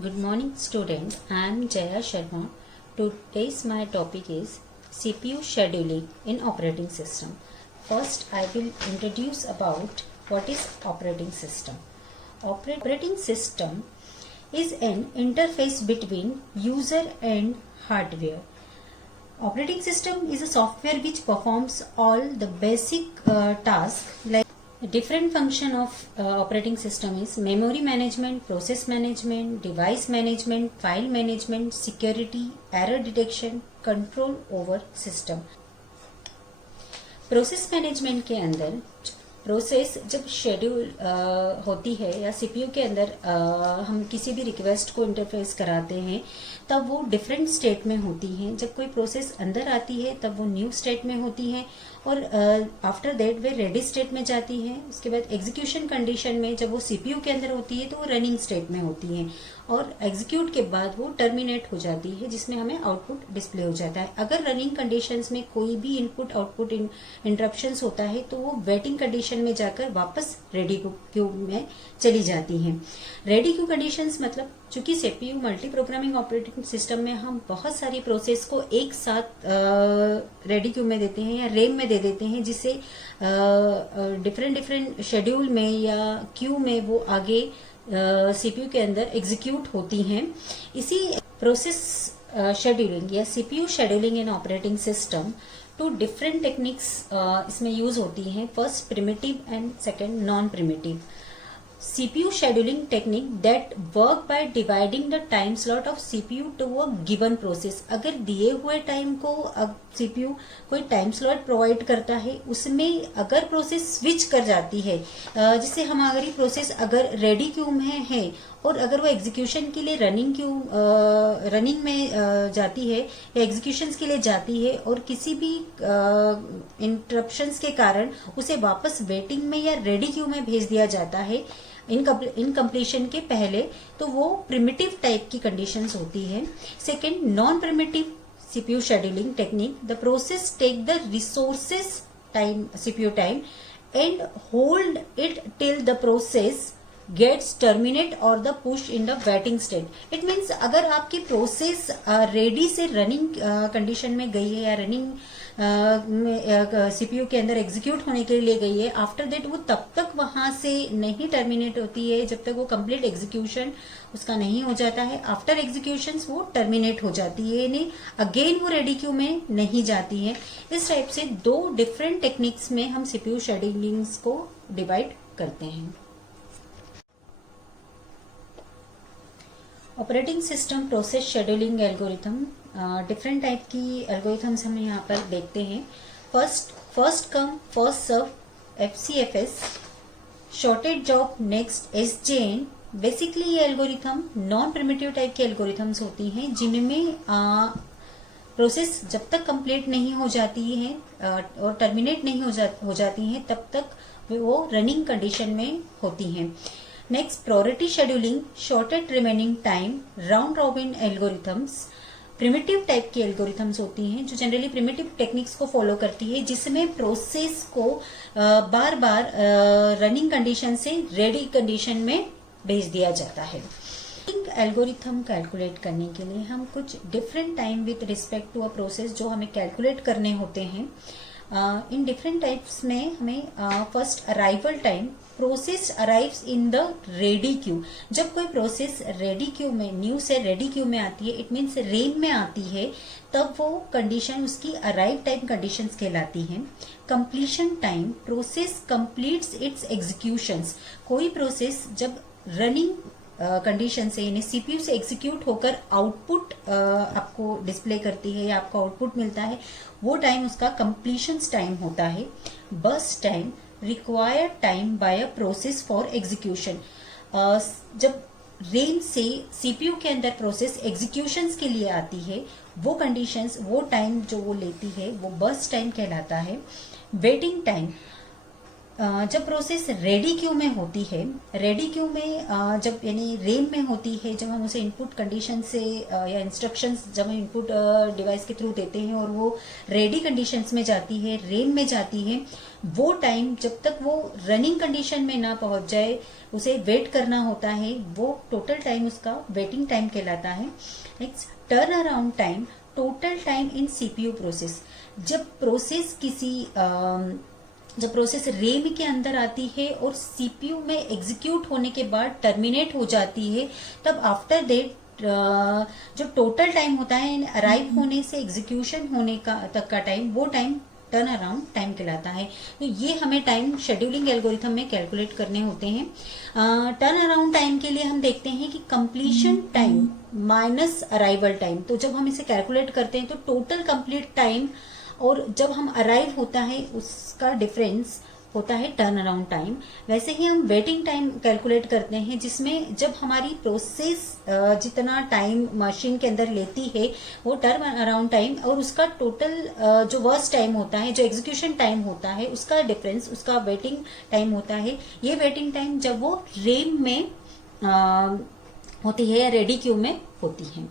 Good morning student, I am Jaya Sharma. Today's my topic is CPU scheduling in operating system. First I will introduce about what is operating system. Operating system is an interface between user and hardware. Operating system is a software which performs all the basic tasks like different function of operating system is memory management, process management, device management, file management, security, error detection, control over system. Process management के अंदर process जब schedule होती है या CPU के अंदर हम किसी भी रिक्वेस्ट को इंटरफेस कराते हैं तब वो डिफरेंट स्टेट में होती हैं. जब कोई प्रोसेस अंदर आती है तब वो न्यू स्टेट में होती है और after that way ready state में जाती है. उसके बाद एग्जीक्यूशन कंडीशन में जब वो सीपीयू के अंदर होती है तो वो रनिंग स्टेट में होती है और एग्जीक्यूट के बाद वो टर्मिनेट हो जाती है जिसमें हमें आउटपुट डिस्प्ले हो जाता है. अगर रनिंग कंडीशंस में कोई भी इनपुट आउटपुट इंटरप्शंस होता है तो वो वेटिंग कंडीशन में जाकर वापस रेडी क्यू में चली जाती है. रेडी क्यू कंडीशंस मतलब चूंकि CPU multi programming operating system में हम बहुत सारी प्रोसेस को एक साथ रेडी क्यू में देते हैं या रेम में दे देते हैं जिससे डिफरेंट शेड्यूल में या क्यू में वो आगे सीपीयू के अंदर एग्जीक्यूट होती हैं. इसी प्रोसेस शेड्यूलिंग या CPU scheduling in operating system two different techniques इसमें यूज होती हैं. First primitive and second non primitive. CPU scheduling technique that work by dividing the time slot of CPU to a given process. अगर दिए हुए time को CPU कोई time slot provide करता है उसमें अगर प्रोसेस स्विच कर जाती है जिससे हमारी प्रोसेस अगर रेडी क्यू में है और अगर वो एग्जीक्यूशन के लिए रनिंग में जाती है या एग्जीक्यूशंस के लिए जाती है और किसी भी इंटरप्शंस के कारण उसे वापस वेटिंग में या रेडी क्यू में भेज दिया जाता है इनकम्प्लीशन के पहले, तो वो प्रिमिटिव टाइप की कंडीशंस होती है. Second non primitive CPU scheduling technique. The process take the resources time CPU time and hold it till the process gets terminate और the push in the waiting state. It means अगर आपकी process ready से running condition में गई है या running CPU के अंदर एग्जीक्यूट होने के लिए गई है, आफ्टर दैट वो तब तक वहां से नहीं टर्मिनेट होती है जब तक वो कंप्लीट एग्जीक्यूशन उसका नहीं हो जाता है. आफ्टर एग्जीक्यूशन वो टर्मिनेट हो जाती है, यानी अगेन वो रेडी क्यू में नहीं जाती है. इस टाइप से दो डिफरेंट टेक्निक्स में हम सीपीयू शेड्यूलिंग्स को डिवाइड करते हैं. Operating system process scheduling algorithm. Different type की एल्गोरिथम्स हम यहाँ पर देखते हैं. First come first serve, FCFS, shortest job next, SJN. Basically ये एल्गोरिथम नॉन प्रिमिटिव टाइप के एल्गोरिथम्स होती हैं जिनमें प्रोसेस जब तक कंप्लीट नहीं हो जाती है और टर्मिनेट नहीं हो जाती हैं तब तक वो रनिंग कंडीशन में होती हैं. Next priority scheduling, shorted remaining time, round robin algorithms. Primitive type की एल्गोरिथम्स होती हैं जो जनरली प्रिमिटिव टेक्निक्स को फॉलो करती है जिसमें प्रोसेस को बार बार रनिंग कंडीशन से रेडी कंडीशन में भेज दिया जाता है. एल्गोरिथम कैलकुलेट करने के लिए हम कुछ different time with respect to a process जो हमें कैलकुलेट करने होते हैं. इन डिफरेंट टाइप्स में हमें first arrival time. Process arrives in the ready queue. जब कोई प्रोसेस रेडी क्यू में न्यू से रेडी क्यू में आती है, इट मीन्स रेम में आती है, तब वो कंडीशन उसकी अराइव टाइम कंडीशंस कहलाती हैं. Completion time. Process completes it's executions. कोई प्रोसेस जब रनिंग कंडीशन से यानी सीपीयू से एग्जीक्यूट होकर आउटपुट आपको डिस्प्ले करती है या आपको आउटपुट मिलता है, वो टाइम उसका कंप्लीशन टाइम होता है. Burst time, required time by a process for execution. जब रेम से सीपीयू के अंदर प्रोसेस एग्जीक्यूशंस के लिए आती है वो कंडीशंस, वो टाइम जो वो लेती है वो बर्स्ट टाइम कहलाता है. Waiting time. जब प्रोसेस रेडी क्यू में होती है, रेडी क्यू में जब यानी रेम में होती है, जब हम उसे इनपुट कंडीशन से या इंस्ट्रक्शंस जब हम इनपुट डिवाइस के थ्रू देते हैं और वो रेडी कंडीशंस में जाती है, रेम में जाती है, वो टाइम जब तक वो रनिंग कंडीशन में ना पहुंच जाए उसे वेट करना होता है, वो टोटल टाइम उसका वेटिंग टाइम कहलाता है। Next, turn around time, total time in CPU process. जब प्रोसेस रेम के अंदर आती है और सीपीयू में एग्जीक्यूट होने के बाद टर्मिनेट हो जाती है, तब आफ्टर दैट जो टोटल टाइम होता है अराइव होने से एग्जीक्यूशन होने का तक का टाइम, वो टाइम टर्न अराउंड टाइम कहलाता है। तो ये हमें टाइम शेड्यूलिंग एल्गोरिथम में कैलकुलेट करने होते हैं। टर्न अराउंड टाइम के लिए हम देखते हैं कि completion time minus arrival time. तो जब हम इसे कैलकुलेट करते हैं तो टोटल कंप्लीट टाइम और जब हम अराइव होता है उसका डिफरेंस होता है टर्न अराउंड टाइम। वैसे ही हम वेटिंग टाइम कैलकुलेट करते हैं, जिसमें जब हमारी प्रोसेस जितना टाइम मशीन के अंदर लेती है वो टर्न अराउंड टाइम, और उसका टोटल जो वर्स्ट टाइम होता है, जो एग्जीक्यूशन टाइम होता है, उसका डिफरेंस उसका वेटिंग टाइम होता है। ये वेटिंग टाइम जब वो रेम में होती है या रेडी क्यू में होती है।